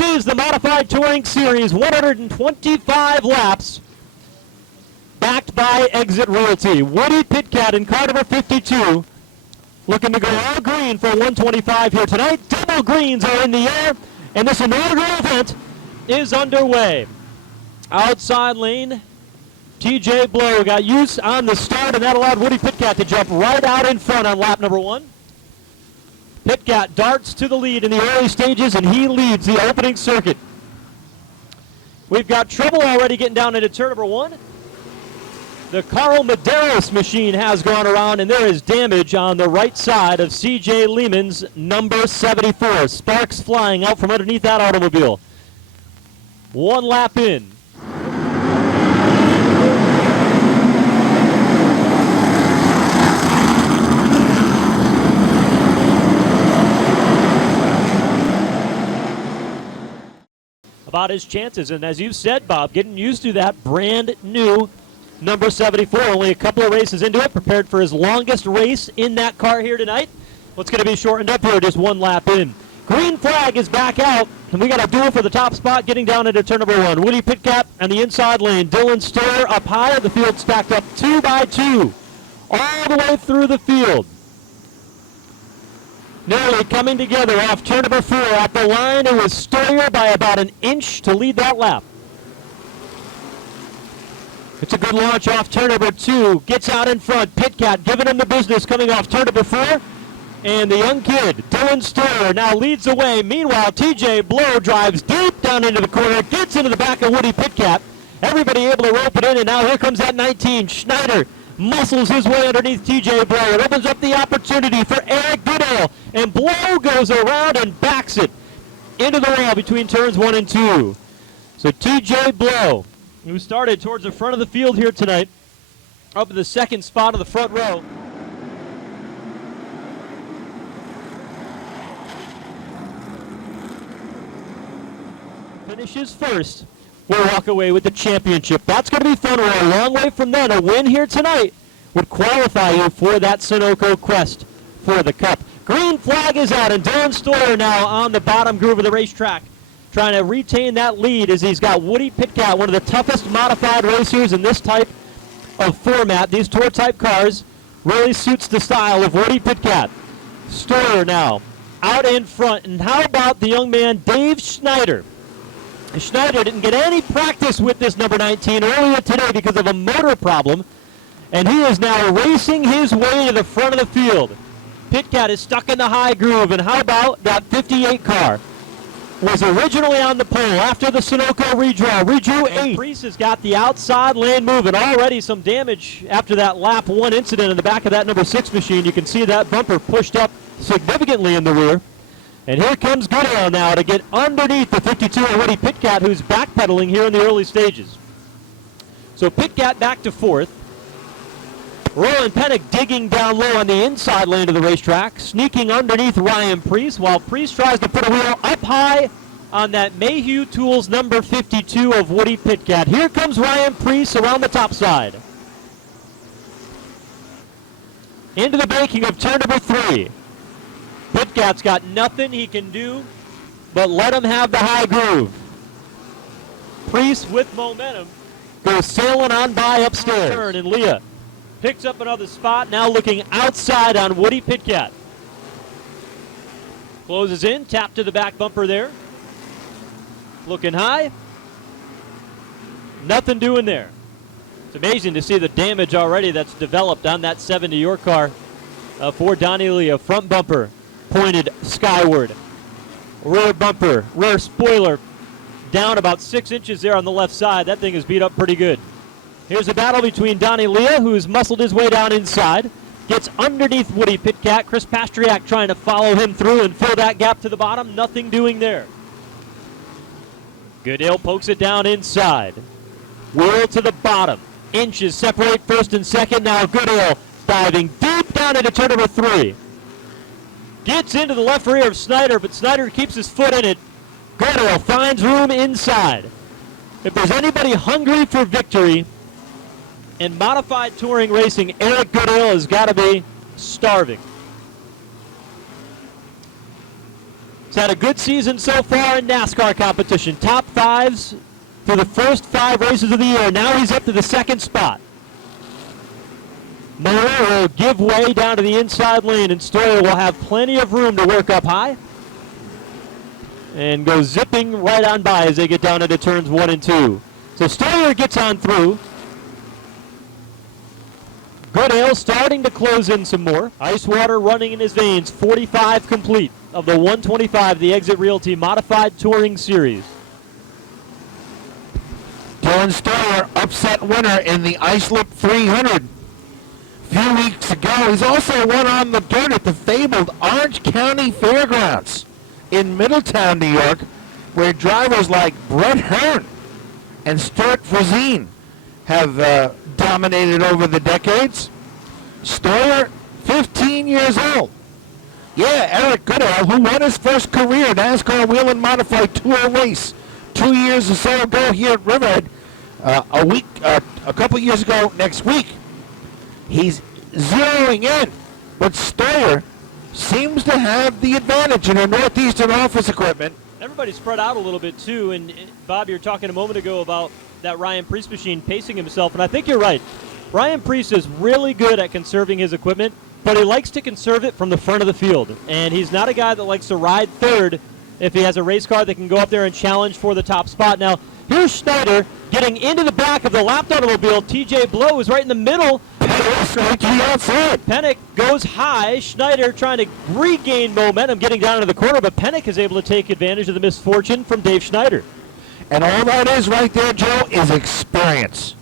This is the Modified Touring Series, 125 laps, backed by Exit Realty. Woody Pitcat in car number 52, looking to go all green for 125 here tonight. Double greens are in the air, and this inaugural event is underway. Outside lane, TJ Blow got use on the start, and that allowed Woody Pitcat to jump right out in front on lap number 1. Pitcat darts to the lead in the early stages, and he leads the opening circuit. We've got trouble already getting down into turn number 1. The Carl Medeiros machine has gone around, and there is damage on the right side of C.J. Lehman's number 74. Sparks flying out from underneath that automobile. 1 lap in. About his chances, and as you said, Bob, getting used to that brand new number 74. Only a couple of races into it, prepared for his longest race in that car here tonight. What's going to be shortened up here, just 1 lap in. Green flag is back out, and we got a duel for the top spot getting down into turn number 1. Woody Pitcat on the inside lane. Dylan Storer up high. The field stacked up 2 by 2 all the way through the field. Nearly coming together off turn number 4. At the line, it was Stoyer by about an inch to lead that lap. It's a good launch off turn number 2. Gets out in front. Pitcat giving him the business coming off turn number 4. And the young kid, Dylan Stoyer, now leads the way. Meanwhile, TJ Blow drives deep down into the corner, gets into the back of Woody Pitcat. Everybody able to rope it in, and now here comes that 19. Schneider muscles his way underneath TJ Blow. It opens up the opportunity for Eric Goodale, and Blow goes around and backs it into the wall between turns 1 and 2. So TJ Blow, who started towards the front of the field here tonight, up in the second spot of the front row. Finishes first, will walk away with the championship. That's going to be fun. We're a long way from then. A win here tonight would qualify you for that Sunoco quest for the Cup. Green flag is out, and Dylan Stoyer now on the bottom groove of the racetrack, trying to retain that lead as he's got Woody Pitcat, one of the toughest modified racers in this type of format. These tour-type cars really suits the style of Woody Pitcat. Stoyer now out in front, and how about the young man Dave Schneider? Schneider didn't get any practice with this number 19 earlier today because of a motor problem, and he is now racing his way to the front of the field. Pitcat is stuck in the high groove, and how about that 58 car? Was originally on the pole after the Sunoco redraw. Redrew 8. Priest has got the outside lane moving. Already some damage after that lap 1 incident in the back of that number 6 machine. You can see that bumper pushed up significantly in the rear. And here comes Goodale now to get underneath the 52 of Woody Pitcat, who's backpedaling here in the early stages. So Pitcat back to 4th. Roland Pennick digging down low on the inside lane of the racetrack, sneaking underneath Ryan Priest, while Priest tries to put a wheel up high on that Mayhew Tools number 52 of Woody Pitcat. Here comes Ryan Priest around the top side. Into the banking of turn number 3. Pitcat's got nothing he can do but let him have the high groove. Priest with momentum goes sailing on by upstairs. And Leah picks up another spot, now looking outside on Woody Pitcat. Closes in, tap to the back bumper there. Looking high. Nothing doing there. It's amazing to see the damage already that's developed on that 7 to your car for Donnie Leah. Front bumper pointed skyward. Rear bumper, rear spoiler down about 6 inches there on the left side. That thing is beat up pretty good. Here's a battle between Donnie Leah, who's muscled his way down inside. Gets underneath Woody Pitcat. Chris Pastriak trying to follow him through and fill that gap to the bottom. Nothing doing there. Goodale pokes it down inside. Wheel to the bottom. Inches separate first and second. Now Goodale diving deep down into turn number 3. Gets into the left rear of Snyder, but Snyder keeps his foot in it. Goodale finds room inside. If there's anybody hungry for victory in modified touring racing, Eric Goodale has got to be starving. He's had a good season so far in NASCAR competition. Top fives through the first 5 races of the year. Now he's up to the 2nd spot. Miller will give way down to the inside lane, and Stoyer will have plenty of room to work up high and go zipping right on by as they get down into turns 1 and 2. So Stoyer gets on through. Goodale starting to close in some more. Ice water running in his veins. 45 complete of the 125, the Exit Realty Modified Touring Series. Dylan Stoyer, upset winner in the Islip 300 a few weeks ago. He's also won on the dirt at the fabled Orange County Fairgrounds in Middletown, New York, where drivers like Brett Hearn and Stuart Frazine have dominated over the decades. Stoyer, 15 years old. Yeah, Eric Goodale, who won his first career NASCAR Wheel and Modified Tour race 2 years or so ago here at Riverhead, a couple years ago next week. He's zeroing in, but Stoyer seems to have the advantage in her Northeastern office equipment. Everybody's spread out a little bit too, and Bob, you were talking a moment ago about that Ryan Preece machine pacing himself, and I think you're right. Ryan Preece is really good at conserving his equipment, but he likes to conserve it from the front of the field, and he's not a guy that likes to ride third if he has a race car that can go up there and challenge for the top spot. Now, here's Schneider getting into the back of the lapped automobile. TJ Blow is right in the middle. Pennick goes high. Schneider trying to regain momentum, getting down into the corner, but Pennick is able to take advantage of the misfortune from Dave Schneider. And all that is right there, Joe, is experience.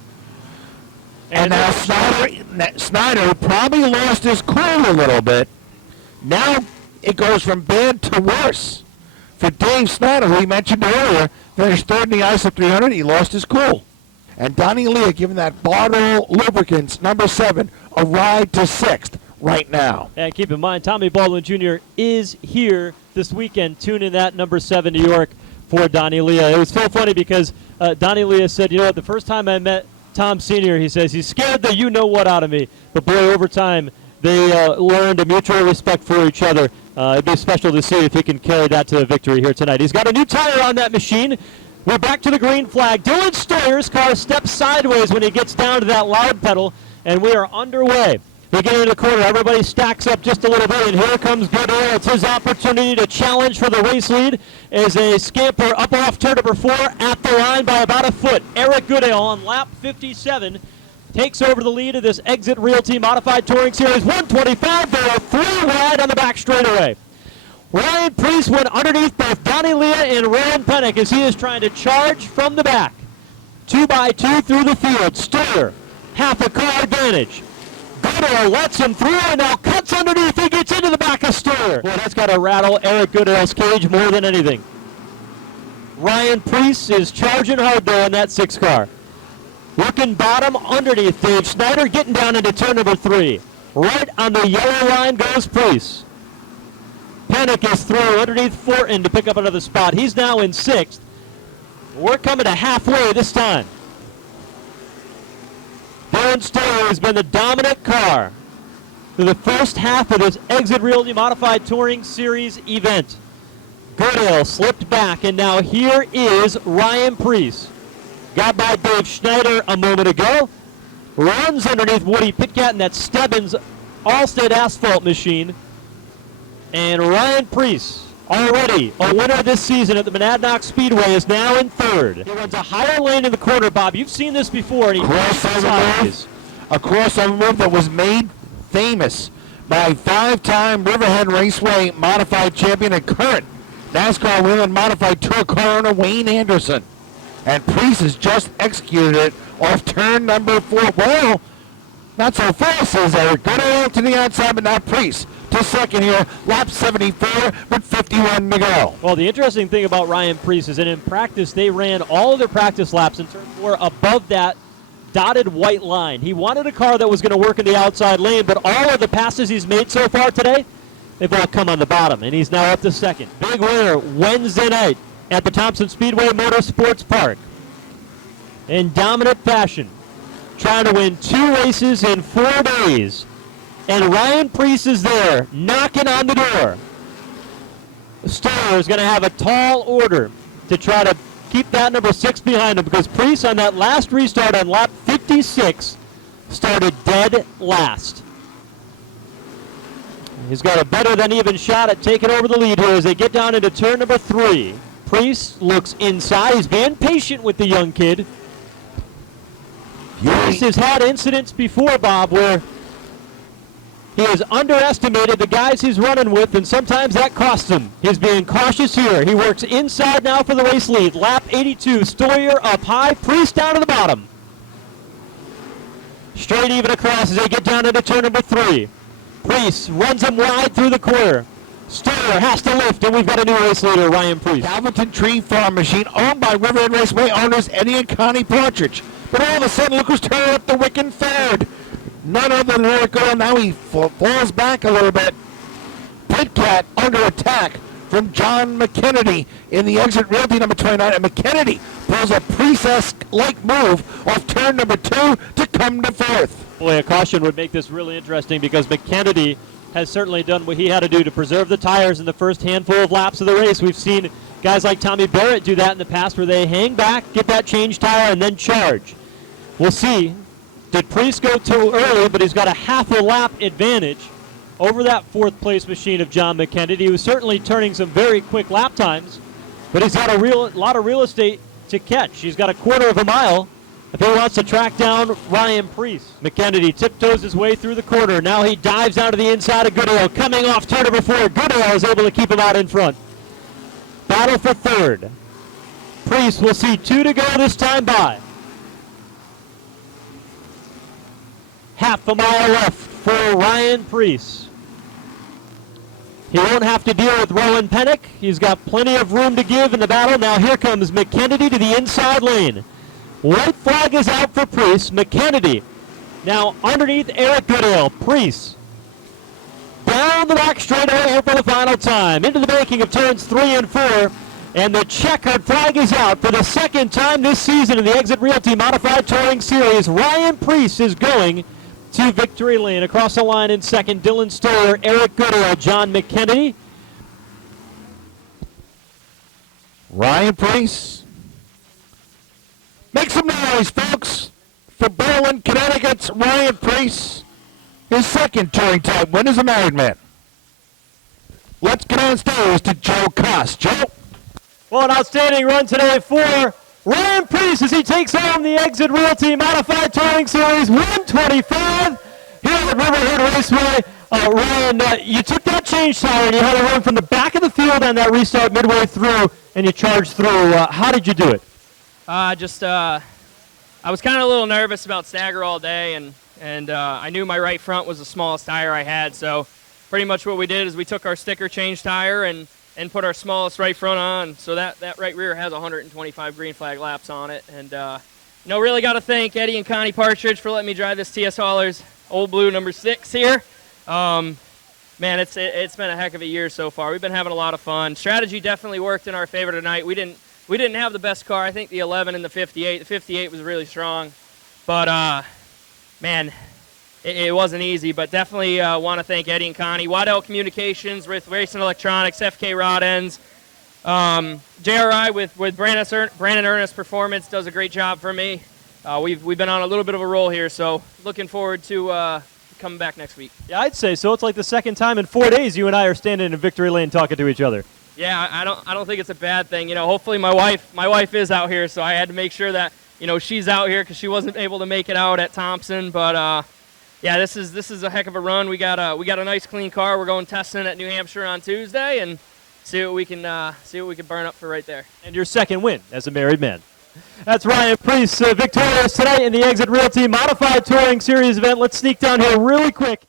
And now Snyder probably lost his cool a little bit. Now it goes from bad to worse. For Dave Snyder, who we mentioned earlier, finished 3rd in the Islip 300, he lost his cool. And Donnie Leah giving that Bartle Lubricants, number 7, a ride to 6th right now. And keep in mind, Tommy Baldwin Jr. is here this weekend. Tune in that number 7 New York for Donnie Leah. It was so funny because Donnie Leah said, you know what, the first time I met Tom Sr., he says, he scared the you-know-what out of me. But boy, over time, they learned a mutual respect for each other. It'd be special to see if he can carry that to a victory here tonight. He's got a new tire on that machine. We're back to the green flag. Dylan Stoyer's car steps sideways when he gets down to that loud pedal, and we are underway. We get into the corner. Everybody stacks up just a little bit, and here comes Goodale. It's his opportunity to challenge for the race lead as they scamper up off turn number 4 at the line by about a foot. Eric Goodale on lap 57 takes over the lead of this Exit Realty Modified Touring Series 125. They are 3 wide on the back straightaway. Ryan Preece went underneath both Donnie Leah and Ryan Pennick as he is trying to charge from the back. 2 by 2 through the field. Stoyer, half a car advantage. Goodale lets him through and now cuts underneath. He gets into the back of Stoyer. Boy, that's got to rattle Eric Goodale's cage more than anything. Ryan Preece is charging hard though in that 6 car. Looking bottom underneath Dave Schneider, getting down into turn number 3. Right on the yellow line goes Preece. Pennick is through underneath Fortin to pick up another spot. He's now in 6th. We're coming to halfway this time. Dylan Stoyer has been the dominant car through the first half of this Exit Realty Modified Touring Series event. Goodale slipped back, and now here is Ryan Preece. Got by Dave Schneider a moment ago. Runs underneath Woody Pitcat in that Stebbins Allstate asphalt machine. And Ryan Preece, already a winner this season at the Monadnock Speedway, is now in 3rd. He runs a higher lane in the corner, Bob. You've seen this before. And he a crossover move that was made famous by 5-time Riverhead Raceway Modified Champion and current NASCAR Wheel and Modified Tour car owner Wayne Anderson. And Preece has just executed it off turn number 4. Well, not so fast, says Eric. Goodale to the outside, but not Preece. To 2nd here, lap 74 with 51 to go. Well, the interesting thing about Ryan Preece is that in practice, they ran all of their practice laps in turn 4 above that dotted white line. He wanted a car that was going to work in the outside lane, but all of the passes he's made so far today, they've all come on the bottom, and he's now up to 2nd. Big winner Wednesday night at the Thompson Speedway Motorsports Park. In dominant fashion, trying to win 2 races in 4 days. And Ryan Preece is there, knocking on the door. Stoller is going to have a tall order to try to keep that number 6 behind him, because Priest on that last restart on lap 56 started dead last. He's got a better than even shot at taking over the lead here as they get down into turn number 3. Priest looks inside. He's being patient with the young kid. Priest has had incidents before, Bob, where he has underestimated the guys he's running with, and sometimes that costs him. He's being cautious here. He works inside now for the race lead. Lap 82, Stoyer up high, Priest down to the bottom. Straight even across as they get down into turn number 3. Priest runs him wide through the corner. Stoller has to lift, and we've got a new race leader, Ryan Priest. Calverton Tree Farm Machine, owned by Riverhead Raceway owners Eddie and Connie Partridge. But all of a sudden, look who's turning up the wick in third. None other than Eric Goodell. Now he falls back a little bit. Pit Cat under attack from John McKennedy in the exit realty number 29. And McKennedy pulls a Priest-esque-like move off turn number 2 to come to 4th. Boy, a caution would make this really interesting, because McKennedy has certainly done what he had to do to preserve the tires in the first handful of laps of the race. We've seen guys like Tommy Barrett do that in the past, where they hang back, get that change tire, and then charge. We'll see. Did Priest go too early, but he's got a half a lap advantage over that 4th place machine of John McKennedy. He was certainly turning some very quick lap times, but he's got a lot of real estate to catch. He's got a quarter of a mile if he wants to track down Ryan Priest. McKennedy tiptoes his way through the corner. Now he dives down to the inside of Goodale. Coming off turn number 4, Goodale is able to keep him out in front. Battle for 3rd. Priest will see 2 to go this time by. Half a mile left for Ryan Priest. He won't have to deal with Rowan Pennick. He's got plenty of room to give in the battle. Now here comes McKennedy to the inside lane. White flag is out for Priest. McKennedy now underneath Eric Goodale. Priest down the back straightaway here for the final time. Into the banking of turns 3 and 4. And the checkered flag is out for the 2nd time this season in the Exit Realty Modified Touring Series. Ryan Priest is going to victory lane. Across the line in 2nd, Dylan Stoller, Eric Goodale, John McKennedy. Ryan Priest. Make some noise, folks, for Berlin, Connecticut's Ryan Priest. His 2nd touring time win as a married man. Let's get on stage to Joe Koss. Joe? Well, an outstanding run today for Ryan Priest as he takes home the Exit Realty Modified Touring Series 125 here at Riverhead Raceway. Ryan, you took that change tire and you had to run from the back of the field on that restart midway through, and you charged through. How did you do it? I was kind of a little nervous about stagger all day, and I knew my right front was the smallest tire I had, so pretty much what we did is we took our sticker change tire and put our smallest right front on, so that right rear has 125 green flag laps on it. And really got to thank Eddie and Connie Partridge for letting me drive this TS Haulers Old Blue number 6 here. Man, it's been a heck of a year so far. We've been having a lot of fun. Strategy definitely worked in our favor tonight. We didn't have the best car. I think the 11 and the 58. The 58 was really strong, but man, it wasn't easy. But definitely want to thank Eddie and Connie, Waddell Communications with Racing Electronics, FK Rod Ends, JRI with Brandon Ernest Performance does a great job for me. We've been on a little bit of a roll here, so looking forward to coming back next week. Yeah, I'd say so. It's like the 2nd time in 4 days you and I are standing in victory lane talking to each other. Yeah, I don't think it's a bad thing. Hopefully my wife is out here, so I had to make sure that she's out here because she wasn't able to make it out at Thompson. But yeah, this is a heck of a run. We got a nice clean car. We're going testing at New Hampshire on Tuesday and see what we can burn up for right there. And your 2nd win as a married man. That's Ryan Priest, victorious tonight in the Exit Realty Modified Touring Series event. Let's sneak down here really quick.